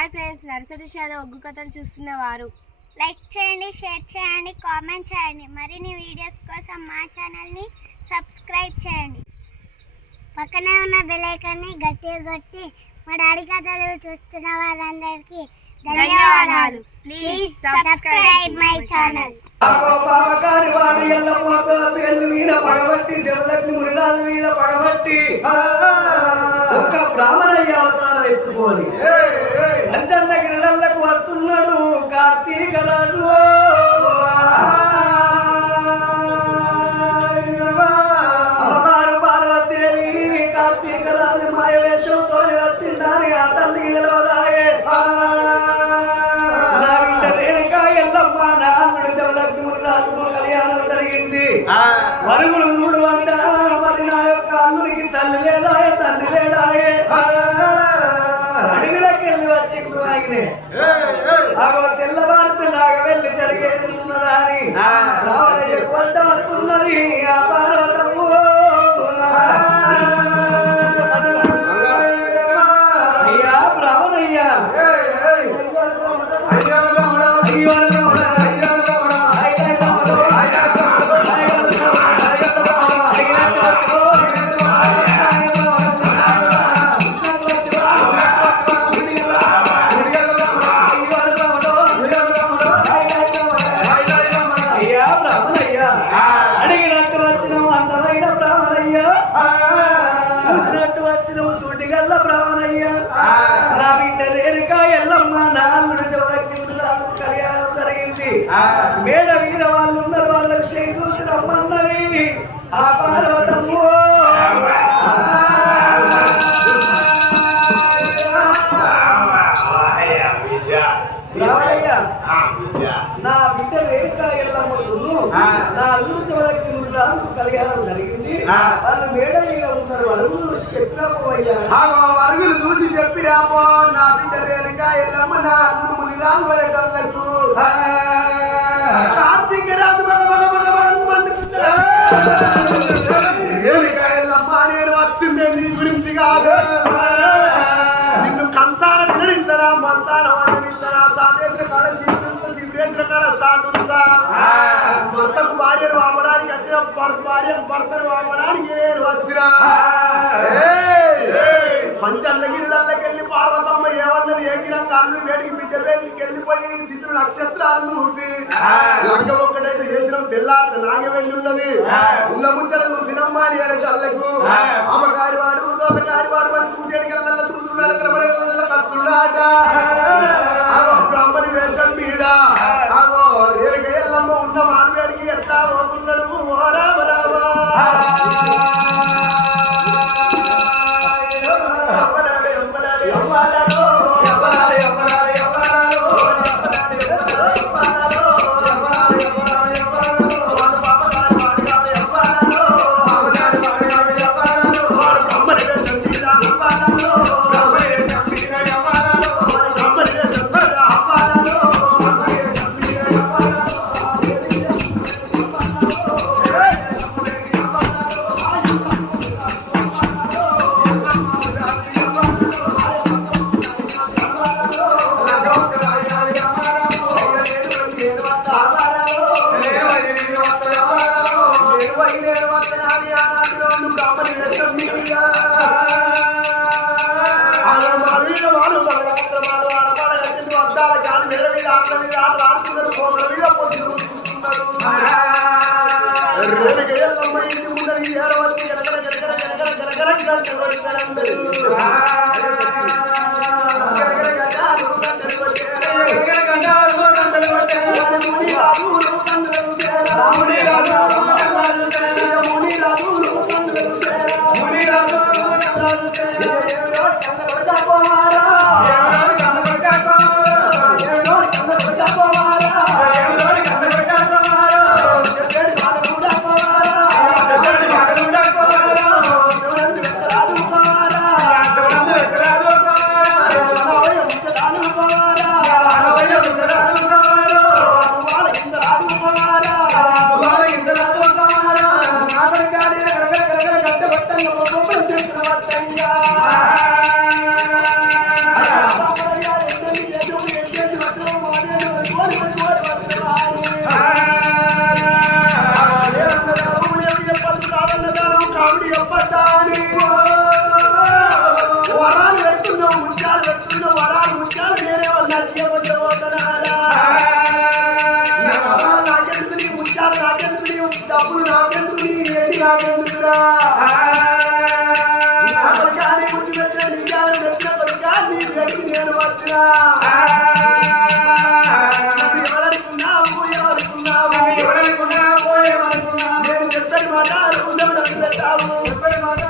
Hi friends, nursery shallow ఒగ్గు కథలు చూస్తున్నవారు like చేయండి, share చేయండి, కామెంట్ చేయండి. మరిన్ని వీడియోస్ కోసం మా ఛానల్ని సబ్స్క్రైబ్ చేయండి. పక్కనే ఉన్న బెల్ ఐకాన్ని గట్టిగా కొట్టి మా డాడీ కథలు చూస్తున్న వారందరికీ ధన్యవాదాలు. Please subscribe my channel. Brahmanayya అవతారం ఎత్తుకొని అంచన్న గిరిలకు వస్తున్నాడు కార్తీక రాజు. అమ్మవారు పార్వతీదేవి కార్తీక రాజు మాయవేషంతో వచ్చిందని ఆ తల్లికి తెలవదాయే. నా బిడ్డ రేణుక ఎల్లమ్మ నా అల్లుడు జవలక్ష్మి రాజు కళ్యాణం జరిగింది. వరుగులు మూడు అంట మరి నా యొక్క అల్లుడికి తల్లి లేదాయ తండ్రి లేదాయే. అడవిలోకి వెళ్ళి వచ్చి ఇప్పుడు ఆగినే ఆగో తెల్లవారితే నాగా వెళ్ళి జరిగేది ఉన్నదని రావణ వద్ద వస్తున్నది ఆ పార్వతము. అయ్యా బ్రాహ్మణయ్యా అడిగినట్టు వచ్చినావు అందమైన బ్రాహ్మణయ్యా, చూసినట్టు వచ్చినావు సూటిగల్ల బ్రాహ్మణయ్యా. నా బిడ్డ రేణుక ఎల్లమ్మ నా అల్లుడు జవలక్ష్మి కళ్యాణం జరిగింది. మేడ మీద వాళ్ళు ఉన్నారు, వాళ్ళకి చేయి చూసి రమ్మన్నది ఆ పార్వతము. నా బిడ్డ రేణుక ఎల్లమ్మను నా అల్లుడు జవలక్ష్మి కళ్యాణం జరిగింది. వాళ్ళు మేడ మీద ఉన్నారు, అడుగులు చెప్పినాపోయ్యా. అరుగులు చూసి చెప్పిరాపో నా బిడ్డ రేణుక ఎల్లమ్మ నా అల్లుడు మునిరాలు వెళ్ళటోళ్లకు కార్తీక రాజు రేణుక ఎల్లమ్మ నేను వస్తుందే నీ గురించి కాదు. నిన్ను కంచాల తినడించరా మంచాల వండనిస్తారా సాధేశ్వర కాడ సిద్ధేశ్వర కాడ సాటుందా భర్తకు భార్యను వామడానికి వచ్చిన భార్యకు భర్తను వామడానికి నేను వచ్చిన పంచల్లగిరిళ్ళకెళ్ళి పార్వతమ్మ ఏమన్నది ఏకిన కాళ్ళు వేడికి బిడ్డ వేడికి వెళ్ళిపోయి సిద్ధులు నక్షత్రాలు చూసి లంక ఒక్కటైతే చేసిన తెల్లారి నాగే వెళ్ళి ఉన్నది. ఉన్న ముచ్చట చూసినమ్మా నేను చల్లకు అమ్మకారి వాడు దోసకారి వాడు మరి సూర్యుడికి సూర్యుడు కత్తులాట బ్రాహ్మణి వేషం మీద ఎల్లమ్మ ఉన్న మానవుడికి ఎట్లా పోతున్నాడు ఓ రామ రామ. వచ్చినా ఎవరనుకున్నావు నేను చెప్పని మాటలు పెట్టావు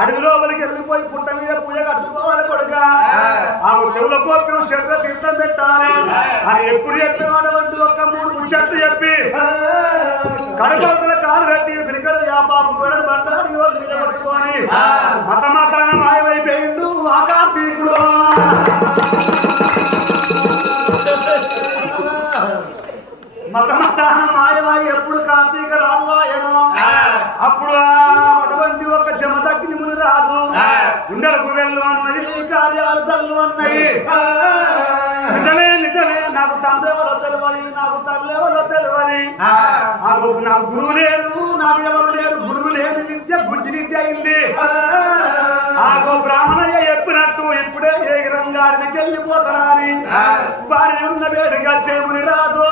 అడవి లోపలికి వెళ్ళిపోయి పుట్ట మీద పూజ కట్టుకోవాలి కొడుక ఆ చెవుల కోపం శబ్ద తీర్థం పెట్టాలి అని ఎప్పుడు చెప్పేవాడు ఒక 3 ముచ్చట్లు చెప్పి కడపల కాలు కట్టి పిరికడ వ్యాపారం కూడా బండారి వాళ్ళు నిలబట్టుకొని మతమతాన మాయమైపోయిండు ఆకాశీకుడు మతమతాన మాయమై ఎప్పుడు కార్తీక రావాయనో అప్పుడు అటువంటి ఒక జమదగ్ని ముని రాజు గుండెలకు వెళ్ళు అన్నది కార్యాలు తల్లు అన్నాయి నిజమే నిజమే నాకు తండ్రి ఎవరో తెలియని నాకు తల్లి ఎవరో తెలియని నాకు గురువు లేరు నాకు ఎవరు లేరు గురువు లేని విద్య గుడ్డి విద్య అయింది ఆగో బ్రాహ్మణయ్య చెప్పినట్టు ఇప్పుడే ఏ రంగాడికి వెళ్ళిపోతానా అని భార్య ఉన్న వేడిగా చెముని రాజు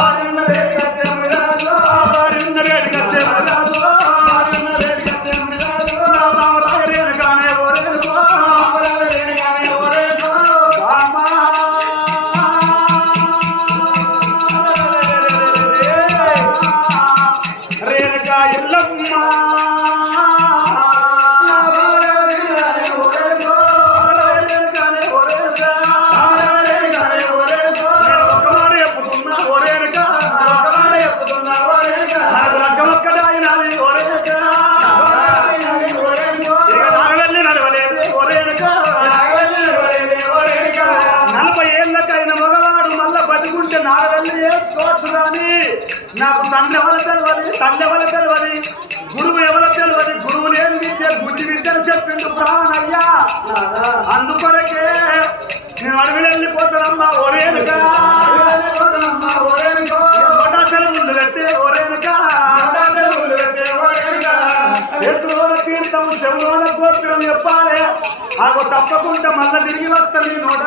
భార్య ఉన్న వేడిగా చెముని రాజు భార్య ఉన్న వేడిగా చెముని రాజు నాకు తండ్రి ఎవరు తెలియదు తల్లి ఎవరు తెలియదు గురువు ఎవరు తెలియదు గురువు లేని విద్య బుద్ధి విద్యను చెప్పిండు ప్రాణయ్యా అందుకొరకే నేను అడవిలో వెళ్ళిపోతానమ్మా ఓరేనుక సెలవులు పెట్టే ఓరేనుక చేతుల తీర్థం చెవులోన గోపురం చెప్పాలి ఆగో తప్పకుండా మళ్ళీ తిరిగి వస్తాను నీ నోట